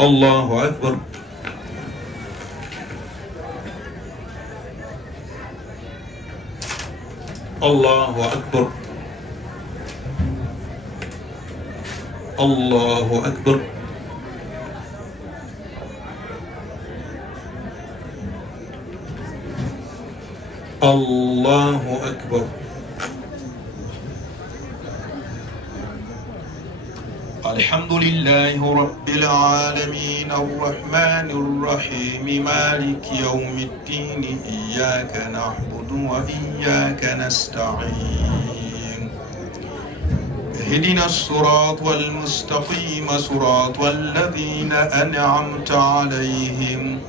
الله أكبر. الله أكبر. الله أكبر. الله أكبر. الحمد لله رب العالمين الرحمن الرحيم مالك يوم الدين إياك نعبد وإياك نستعين اهدنا الصراط المستقيم صراط الذين أنعمت عليهم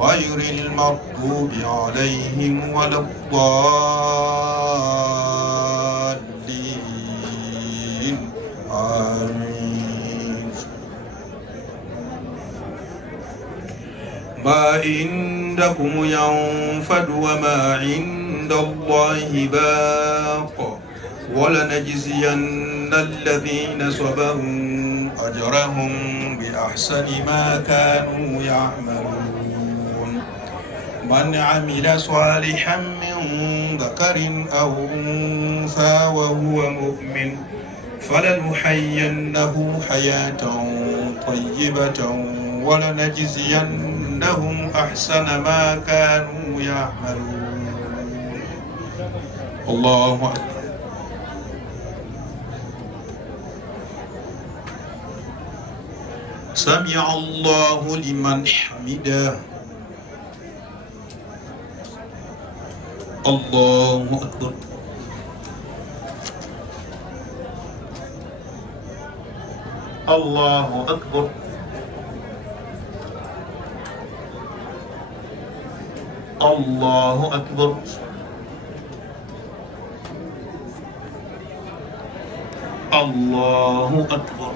غير المغضوب عليهم ولا الضالين آمين. ما عندكم ينفد وما عند الله باق ولنجزين الذين صبروا أجرهم بأحسن ما كانوا يعملون. من عمل صالحا من ذكر أو أنثى وهو مؤمن فلنحيينه حياة طيبة ولنجزينهم أحسن ما كانوا يعملون. الله أكبر. سمع الله لمن حمده. الله أكبر. الله أكبر. الله أكبر. الله أكبر.